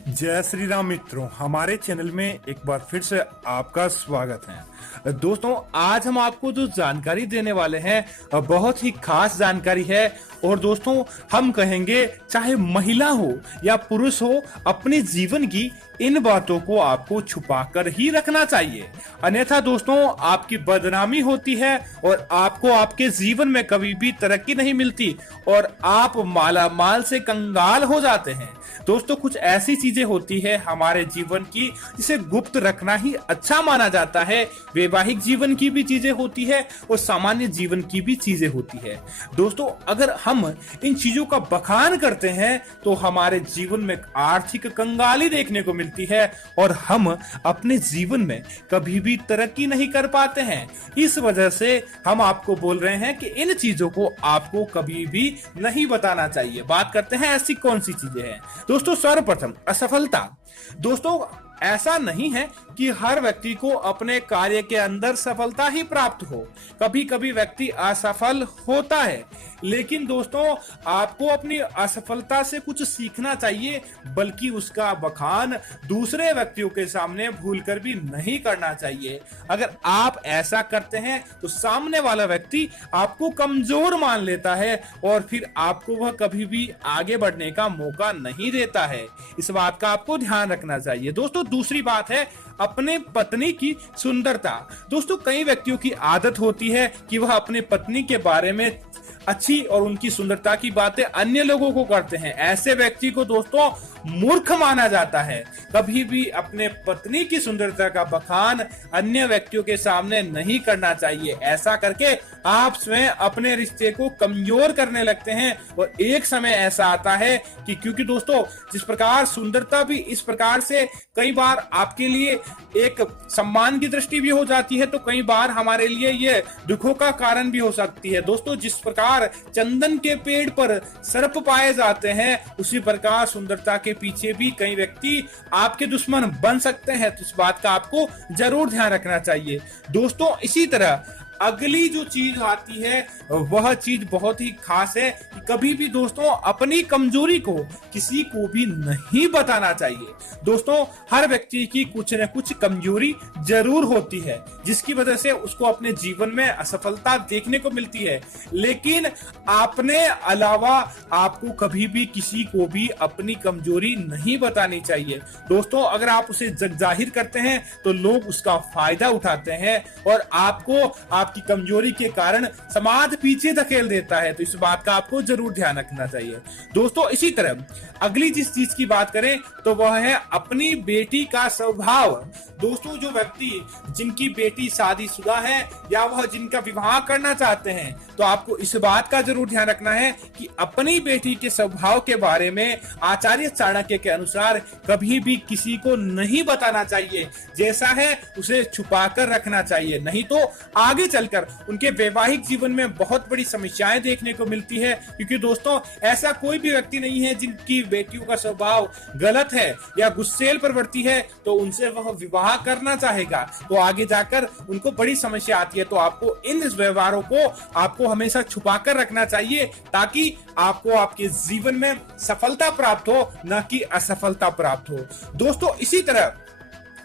जय श्री राम मित्रों, हमारे चैनल में एक बार फिर से आपका स्वागत है। दोस्तों, आज हम आपको जो जानकारी देने वाले हैं बहुत ही खास जानकारी है। और दोस्तों, हम कहेंगे चाहे महिला हो या पुरुष हो, अपने जीवन की इन बातों को आपको छुपा कर ही रखना चाहिए। अन्यथा दोस्तों, आपकी बदनामी होती है और आपको आपके जीवन में कभी भी तरक्की नहीं मिलती और आप माला माल से कंगाल हो जाते हैं। दोस्तों, कुछ ऐसी चीजें होती है हमारे जीवन की जिसे गुप्त रखना ही अच्छा माना जाता है। वैवाहिक जीवन की भी चीजें होती है और सामान्य जीवन की भी चीजें होती है। दोस्तों, अगर हम इन चीजों का बखान करते हैं तो हमारे जीवन में आर्थिक कंगाली देखने को मिलती है और हम अपने जीवन में कभी भी तरक्की नहीं कर पाते हैं। इस वजह से हम आपको बोल रहे हैं कि इन चीजों को आपको कभी भी नहीं बताना चाहिए। बात करते हैं ऐसी कौन सी चीजें हैं। दोस्तों, सर्वप्रथम असफलता। दोस्तों, ऐसा नहीं है कि हर व्यक्ति को अपने कार्य के अंदर सफलता ही प्राप्त हो। कभी कभी व्यक्ति असफल होता है, लेकिन दोस्तों आपको अपनी असफलता से कुछ सीखना चाहिए, बल्कि उसका बखान दूसरे व्यक्तियों के सामने भूलकर भी नहीं करना चाहिए। अगर आप ऐसा करते हैं तो सामने वाला व्यक्ति आपको कमजोर मान लेता है और फिर आपको वह कभी भी आगे बढ़ने का मौका नहीं देता है। इस बात का आपको ध्यान रखना चाहिए। दोस्तों, दूसरी बात है अपने पत्नी की सुंदरता। दोस्तों, कई व्यक्तियों की आदत होती है कि वह अपने पत्नी के बारे में अच्छी और उनकी सुंदरता की बातें अन्य लोगों को करते हैं। ऐसे व्यक्ति को दोस्तों मूर्ख माना जाता है। कभी भी अपने पत्नी की सुंदरता का बखान अन्य व्यक्तियों के सामने नहीं करना चाहिए। ऐसा करके आप स्वयं अपने रिश्ते को कमजोर करने लगते हैं और एक समय ऐसा आता है कि क्योंकि दोस्तों जिस प्रकार सुंदरता भी इस प्रकार से कई बार आपके लिए एक सम्मान की दृष्टि भी हो जाती है, तो कई बार हमारे लिए ये दुखों का कारण भी हो सकती है। दोस्तों, जिस प्रकार चंदन के पेड़ पर सर्प पाए जाते हैं, उसी प्रकार सुंदरता के पीछे भी कई व्यक्ति आपके दुश्मन बन सकते हैं। तो इस बात का आपको जरूर ध्यान रखना चाहिए। दोस्तों, इसी तरह अगली जो चीज आती है वह चीज बहुत ही खास है कि कभी भी दोस्तों अपनी कमजोरी को किसी को भी नहीं बताना चाहिए। दोस्तों, हर व्यक्ति की कुछ न कुछ कमजोरी जरूर होती है, जिसकी वजह से उसको अपने जीवन में असफलता देखने को मिलती है, लेकिन आपने अलावा आपको कभी भी किसी को भी अपनी कमजोरी नहीं बतानी चाहिए। दोस्तों, अगर आप उसे जाहिर करते हैं तो लोग उसका फायदा उठाते हैं और आपको आपकी कमजोरी के कारण समाज पीछे धकेल देता है। तो इस बात का आपको जरूर ध्यान रखना चाहिए। दोस्तों, इसी तरह अगली जिस चीज की बात करें तो वह है अपनी बेटी का स्वभाव। दोस्तों, जो व्यक्ति जिनकी बेटी शादीशुदा है या वह जिनका विवाह करना चाहते हैं, तो आपको इस बात का जरूर ध्यान रखना है कि अपनी बेटी के स्वभाव के बारे में आचार्य चाणक्य के अनुसार कभी भी किसी को नहीं बताना चाहिए। जैसा है उसे छुपा कर रखना चाहिए, नहीं तो आगे चलकर उनके वैवाहिक जीवन में बहुत बड़ी समस्याएं देखने को मिलती है। क्योंकि दोस्तों, ऐसा कोई भी व्यक्ति नहीं है जिनकी बेटियों का स्वभाव गलत है या गुस्सेल प्रवृत्ति है तो उनसे वह विवाह करना चाहेगा, तो आगे जाकर उनको बड़ी समस्या आती है। तो आपको इन व्यवहारों को आपको हमेशा छुपा कर रखना चाहिए, ताकि आपको आपके जीवन में सफलता प्राप्त हो, न कि असफलता प्राप्त हो। दोस्तों, इसी तरह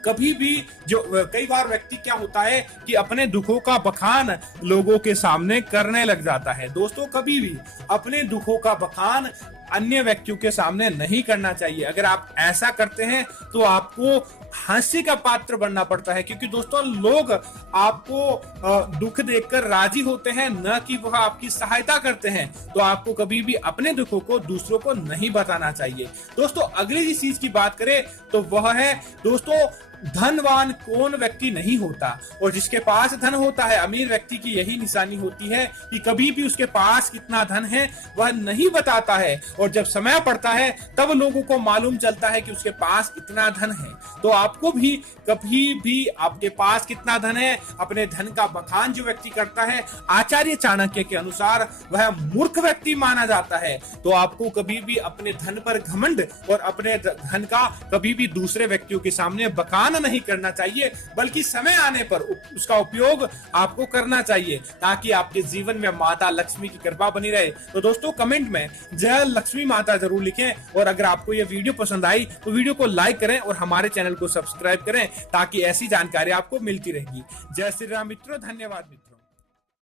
कभी भी जो कई बार व्यक्ति क्या होता है कि अपने दुखों का बखान लोगों के सामने करने लग जाता है। दोस्तों, कभी भी अपने दुखों का बखान अन्य व्यक्तियों के सामने नहीं करना चाहिए। अगर आप ऐसा करते हैं तो आपको हंसी का पात्र बनना पड़ता है, क्योंकि दोस्तों लोग आपको दुख देखकर राजी होते हैं, न कि वह आपकी सहायता करते हैं। तो आपको कभी भी अपने दुखों को दूसरों को नहीं बताना चाहिए। दोस्तों, अगली जिस चीज की बात करें तो वह है दोस्तों धनवान कौन व्यक्ति नहीं होता, और जिसके पास धन होता है, अमीर व्यक्ति की यही निशानी होती है कि कभी भी उसके पास कितना धन है वह नहीं बताता है, और जब समय पड़ता है तब लोगों को मालूम चलता है कि उसके पास इतना धन है। तो आपको भी कभी भी आपके पास कितना धन है, अपने धन का बखान जो व्यक्ति करता है, आचार्य चाणक्य के अनुसार वह मूर्ख व्यक्ति माना जाता है। तो आपको कभी भी अपने धन पर घमंड और अपने धन का कभी भी दूसरे व्यक्तियों के सामने बखान नहीं करना चाहिए, बल्कि समय आने पर उसका उपयोग आपको करना चाहिए, ताकि आपके जीवन में माता लक्ष्मी की कृपा बनी रहे। तो दोस्तों कमेंट में जय लक्ष्मी माता जरूर लिखें, और अगर आपको यह वीडियो पसंद आई तो वीडियो को लाइक करें और हमारे चैनल को सब्सक्राइब करें, ताकि ऐसी जानकारी आपको मिलती रहेगी। जय श्री राम मित्रों, धन्यवाद मित्रों।